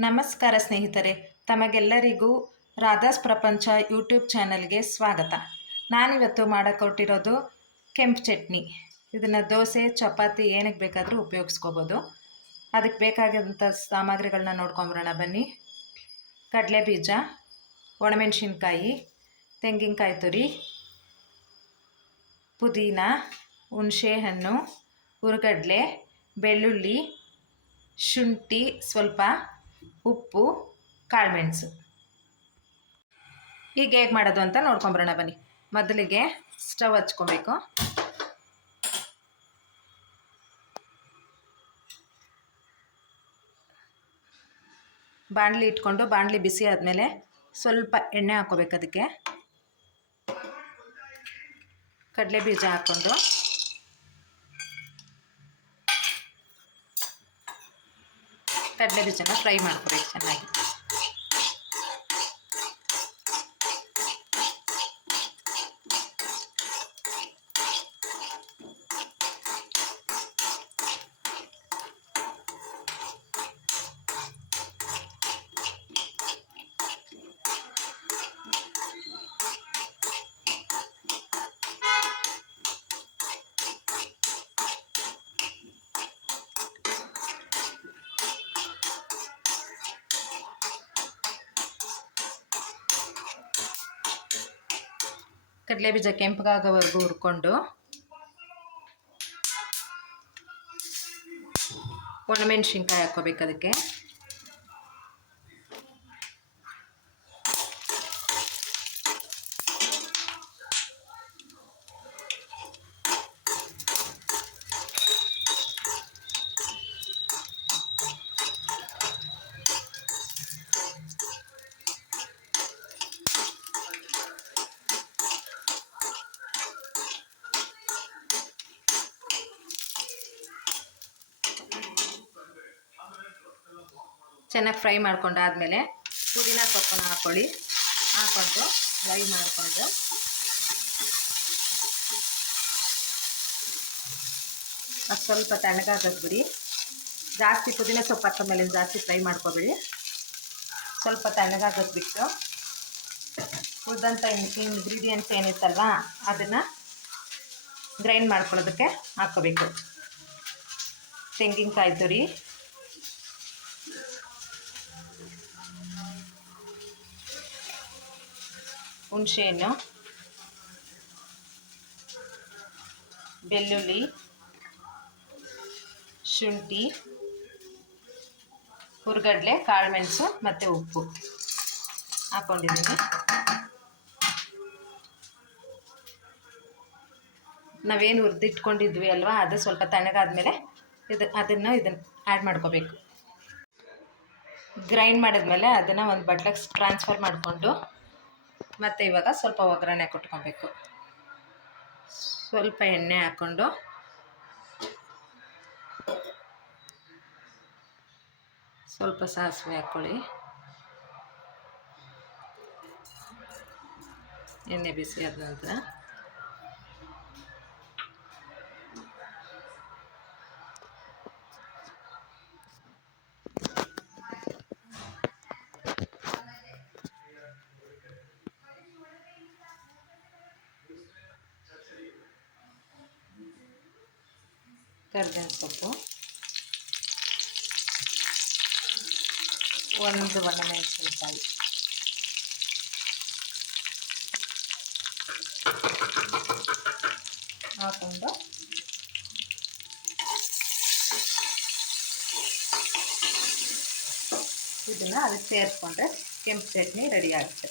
ನಮಸ್ಕಾರ ಸ್ನೇಹಿತರೆ, ತಮಗೆಲ್ಲರಿಗೂ ರಾಧಾಸ್ ಪ್ರಪಂಚ ಯೂಟ್ಯೂಬ್ ಚಾನಲ್ಗೆ ಸ್ವಾಗತ. ನಾನಿವತ್ತು ಮಾಡಿಕೊಟ್ಟಿರೋದು ಕೆಂಪು ಚಟ್ನಿ. ಇದನ್ನು ದೋಸೆ ಚಪಾತಿ ಏನಕ್ಕೆ ಬೇಕಾದರೂ ಉಪಯೋಗಿಸ್ಕೋಬೋದು. ಅದಕ್ಕೆ ಬೇಕಾಗಿರೋಂಥ ಸಾಮಗ್ರಿಗಳನ್ನ ನೋಡ್ಕೊಂಬರೋಣ ಬನ್ನಿ. ಕಡಲೆ ಬೀಜ, ಒಣಮೆಣಸಿನ್ಕಾಯಿ, ತೆಂಗಿನಕಾಯಿ ತುರಿ, ಪುದೀನ, ಹುಣಸೆಹಣ್ಣು, ಹುರ್ಗಡ್ಲೆ, ಬೆಳ್ಳುಳ್ಳಿ, ಶುಂಠಿ ಸ್ವಲ್ಪ, ಉಪ್ಪು, ಕಾಳುಮೆಣಸು. ಈಗ ಹೇಗೆ ಮಾಡೋದು ಅಂತ ನೋಡ್ಕೊಂಬರೋಣ ಬನ್ನಿ. ಮೊದಲಿಗೆ ಸ್ಟವ್ ಹಚ್ಕೊಬೇಕು. ಬಾಣಲಿ ಇಟ್ಕೊಂಡು ಬಾಣಲಿ ಬಿಸಿ ಆದಮೇಲೆ ಸ್ವಲ್ಪ ಎಣ್ಣೆ ಹಾಕ್ಕೋಬೇಕು. ಅದಕ್ಕೆ ಕಡಲೆ ಬೀಜ ಹಾಕ್ಕೊಂಡು ಕಡಲೆ ಬೀಜನ ಫ್ರೈ ಮಾಡ್ಕೋಬೇಕು ಚೆನ್ನಾಗಿ. ಕಡಲೆ ಬೀಜ ಕೆಂಪಗಾಗೋವರೆಗೂ ಹುರ್ಕೊಂಡು ಒಣಮೆಣಸಿನ್ಕಾಯಿ ಹಾಕ್ಕೋಬೇಕು. ಅದಕ್ಕೆ ಚೆನ್ನಾಗಿ ಫ್ರೈ ಮಾಡ್ಕೊಂಡಾದಮೇಲೆ ಪುದೀನ ಸೊಪ್ಪನ್ನು ಹಾಕ್ಕೊಂಡು ಫ್ರೈ ಮಾಡಿಕೊಂಡು ಅದು ಸ್ವಲ್ಪ ತಣ್ಣಗಾಗಕ್ಕೆ ಬಿಡಿ. ಜಾಸ್ತಿ ಪುದೀನ ಸೊಪ್ಪು ಹಾಕೊಂಡ್ಮೇಲೆ ಜಾಸ್ತಿ ಫ್ರೈ ಮಾಡ್ಕೊಬೇಡಿ. ಸ್ವಲ್ಪ ತಣ್ಣಗಾಗಕ್ಕೆ ಬಿಟ್ಟು ಉಳಿದಂಥ ಇಂಗ್ರೀಡಿಯೆಂಟ್ಸ್ ಏನಿತ್ತಲ್ವ ಅದನ್ನು ಗ್ರೈಂಡ್ ಮಾಡ್ಕೊಳ್ಳೋದಕ್ಕೆ ಹಾಕ್ಕೋಬೇಕು. ತೆಂಗಿನಕಾಯಿ ತುರಿ, ಹುಣಸೆಹಣ್ಣು, ಬೆಳ್ಳುಳ್ಳಿ, ಶುಂಠಿ, ಹುರ್ಗಡ್ಲೆ, ಕಾಳುಮೆಣಸು ಮತ್ತು ಉಪ್ಪು ಹಾಕ್ಕೊಂಡಿದ್ದೀನಿ. ನಾವೇನು ಹುರಿದಿಟ್ಕೊಂಡಿದ್ವಿ ಅಲ್ವಾ, ಅದು ಸ್ವಲ್ಪ ತಣ್ಣಗಾದ್ಮೇಲೆ ಅದನ್ನು ಆ್ಯಡ್ ಮಾಡ್ಕೋಬೇಕು. ಗ್ರೈಂಡ್ ಮಾಡಿದ್ಮೇಲೆ ಅದನ್ನು ಒಂದು ಬಟ್ಲಿಗೆ ಟ್ರಾನ್ಸ್ಫರ್ ಮಾಡಿಕೊಂಡು ಮತ್ತು ಇವಾಗ ಸ್ವಲ್ಪ ಒಗ್ಗರಣೆ ಕೊಟ್ಕೊಬೇಕು. ಸ್ವಲ್ಪ ಎಣ್ಣೆ ಹಾಕ್ಕೊಂಡು ಸ್ವಲ್ಪ ಸಾಸಿವೆ ಹಾಕ್ಕೊಳ್ಳಿ. ಎಣ್ಣೆ ಬಿಸಿ ಆದ ನಂತರ ಕರಿಬೇವಿನ ಸೊಪ್ಪು, ಒಂದು ಒಣಮೆಣಸಿನಕಾಯಿ, ಹಾಕೊಂಡು ಇದನ್ನು ಅದಕ್ಕೆ ಸೇರಿಸ್ಕೊಂಡ್ರೆ ಕೆಂಪು ಚಟ್ನಿ ರೆಡಿ ಆಗುತ್ತೆ.